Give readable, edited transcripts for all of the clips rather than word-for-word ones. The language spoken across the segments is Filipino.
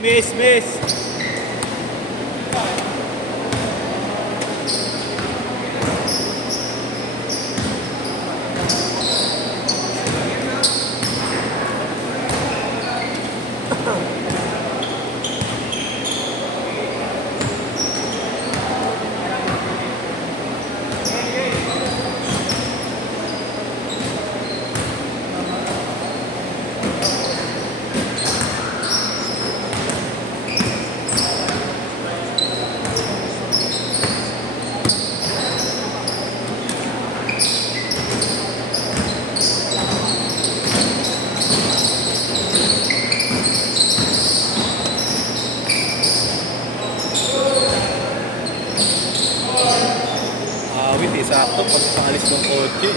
Miss. Awit eh, sakto pag pangalis ng kotse.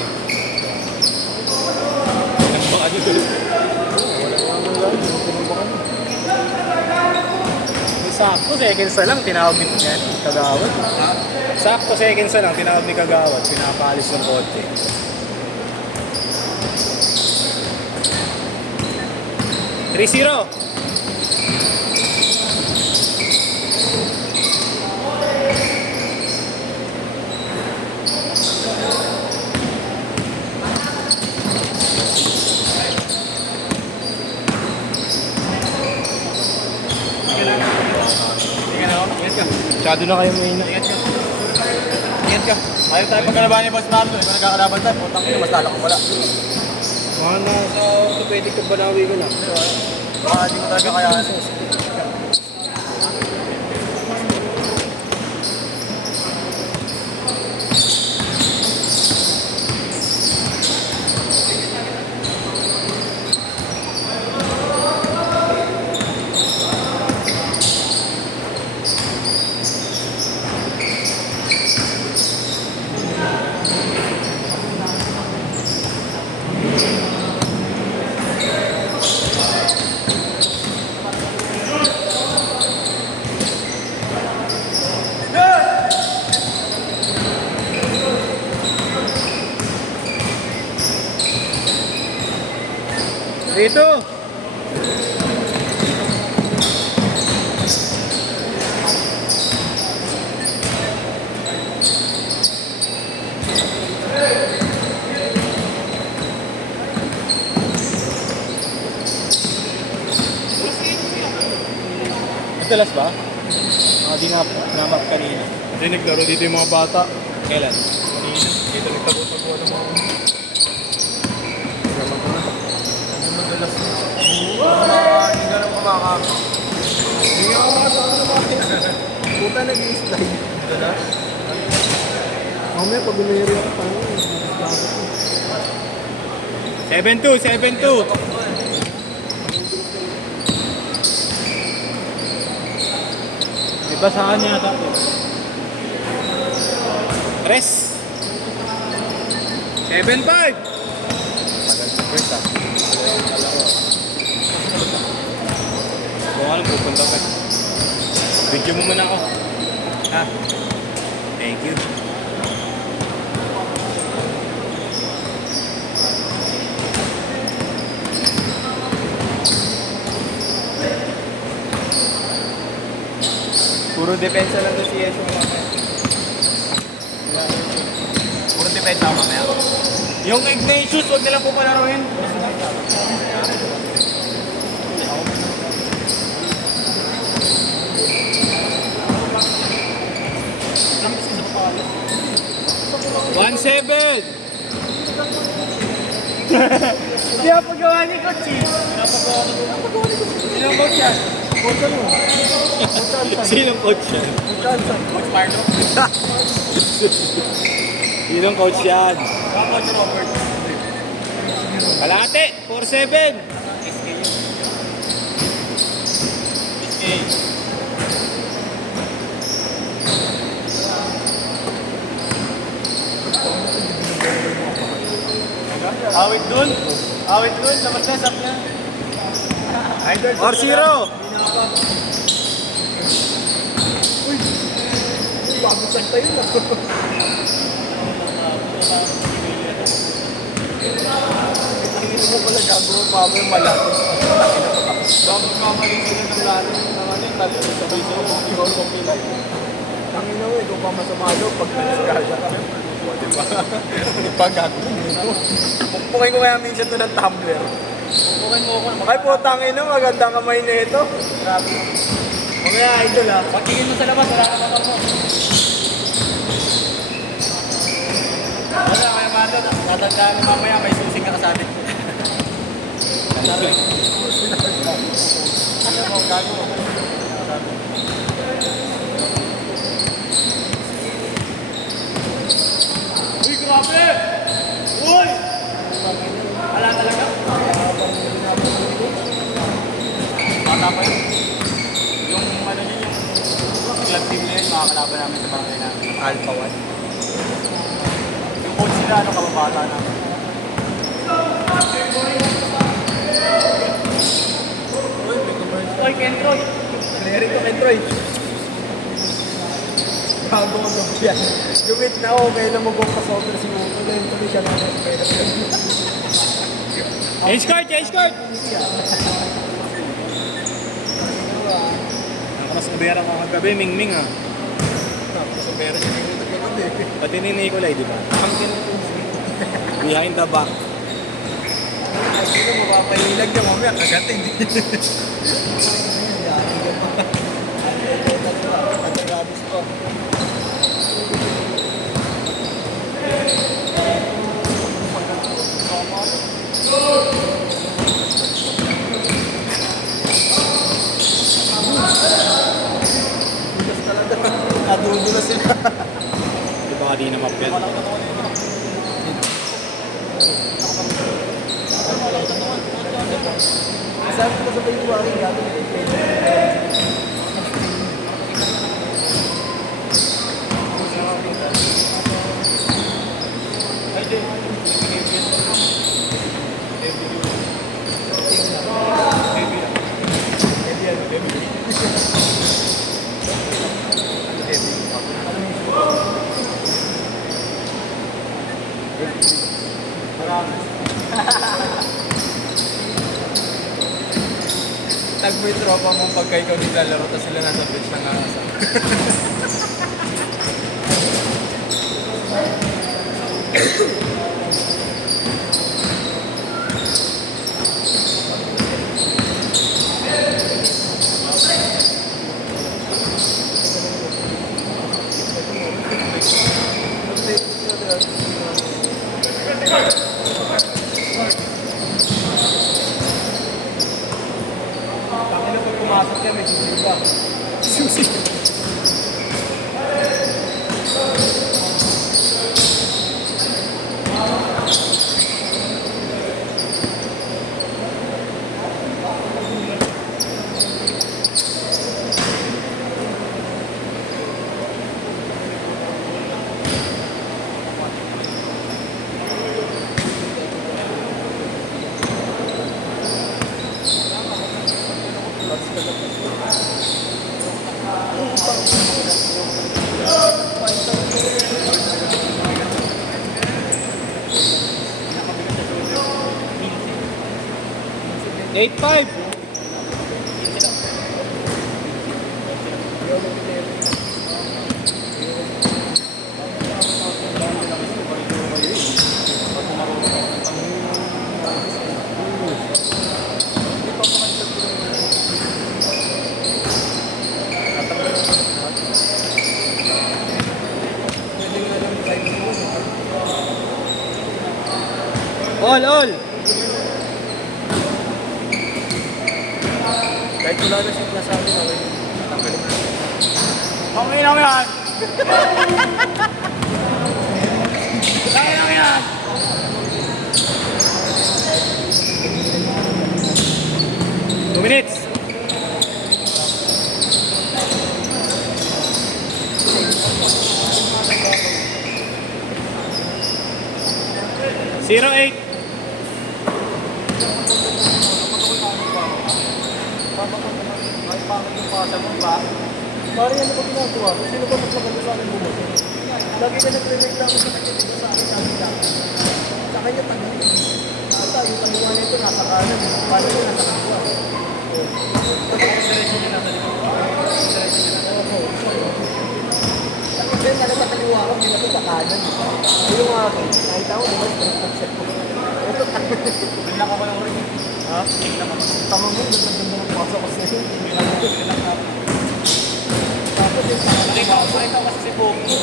Ang baka nyo guys. Sakto, seconds na lang, tinawag ni Kagawad. Sakto, seconds na lang, tinawag ni Kagawad. Pinapalis ng kotse. Three-zero. Masyado na kayo may Ingat ka. Ayaw tayo pagkalaban ni Boss Marlo. Kung nagkakalaban tayo, putang ina, mas lalo ko wala. mga nasa orthopedic ka banawi ko na. Baka hindi ko talaga kaya. Dito! Madalas ba? Di namap kanina. Kasi naglaro dito yung mga bata. Kailan? Kanina. Dito nagtago-tago ng mga... Madalas na. Hindi ka lang kumakaka. Hindi nga kumakaka naman. Puta nag-i-slide. Madalas? Mamaya pag umiri ako pa naman. 7-2. Diba saan niya ata ito? Tres. 7-5. Tagal sa first ah. Kung alam, pupunta ka. Video mo muna ako. Ha? Thank you. Puro depensa lang na si Yes yung mamaya. Puro depensa ako mamaya. Yung Ignatius, huwag nilang pupalaruin. One seven. Hindi ako pagawa ni Coach. Sinong coach yan? Coach ano? Sinong coach yan? Coach Marlo. Sinong coach yan? Coach Robert. Kalate, 4-7. SK. Awit dun, labas na, sap niya. 4-0. Uy, bago saan tayo na. Hindi mo pala gagawa, mama yung malapit. Bago kamali sila ng lalo. talo, sabay sa yung kong pilay. Ang ina mo, ito pa masamalo pag nanisgasya ka. O, diba? Hindi pa gagawin ito. Pukpukin ko kaya minsan ito ng tumbler. Pukpukin mo ako. Ay, putang ina, magandang kamay na ito. Grabe. Mamaya, idol ha. Pagtingin mo sa labas, wala ka motor mo. Wala, kaya mando, tatagdaan mo mamaya, may susing na kasabit. Ano mo, gago mo. Uy, grabe! Uy! Wala talaga? Bata pa yun. Yung ano yun, yung club team na yun, mga kalaban namin sa barangay namin. Alpha 1. Yung coach sila, ano, kababata namin. Oy, Kentroy! Clearing ko, Kentroy. Bago ko gabi yan. Gumit na ako, kaya na mag-pasover si Uto. Ngayon tuloy siya na pera. Change card! Change card! Nakakasobera ka kagabi, Ming-Ming ah. Pasover siya ng ito kagabi. Pati ni Nicolay, di ba? Behind the back. Sino mapapahilag niya mamaya, kagating. Pagkagabis ko. Bukas talaga. Nadudo na sila. Di ba ka di na mapyan? Sabi ko sa February, gagawin ko yung Tagmo yung tropa mo pagka ikaw naglalaro tapos sila nasa bench ng asa. Pakina pag pumasok yan, may susi pa. Susi! Eight five. All. Kahit wala na siya nasabi na kayo. Tanggalin mo. Okay lang yan! Okay lang yan! Two minutes! Zero eight. Pare, ano ba ginagawa? Sino ba mas maganda sa akin bumoto? Lagi ka nagre-reklamo sa kanya dito sa akin namin lang. Sa kanya tagal. Ata, yung kaliwa nito nasa kanan. Paano yun nasa kanan? Pag-consideration niya nasa likod. kanan. Yung mga akin, nakita ko, di ba, straight up set ko. Ito, Bilang ako ng ring. ha? Tama mo, ganda ng pasok ko sa'yo. Tapos yung Nakita ko kasi si Pogi.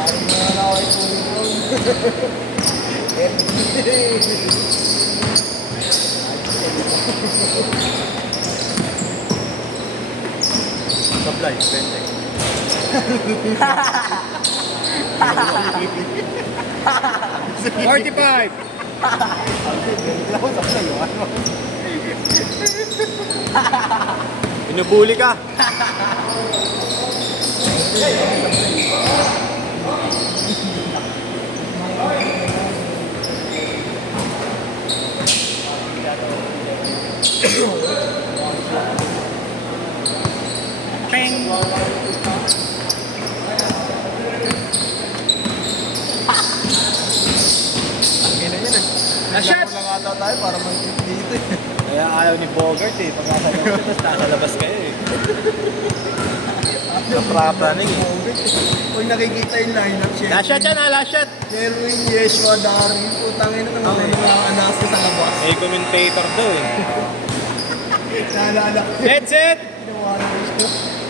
Ayun na lang ako ay tulong. Supply, 20. 45! Wala ko sa sa'yo, ano? Binubuli ka. Peng! Ina yun eh. Na-shot! Lang ata tayo para mag-trip dito eh. Kaya ayaw ni Bogart eh. Pag nasa labas, tapos nasa labas kayo eh. Naprapraning eh. Pag nakikita yung lineup, siya. Last shot yan ah, last shot! Sherwin, Yeshua, Dari, putang ina naman ang mga anas ko sa labas. May commentator daw eh. Naalala ko. That's it! Ginawa na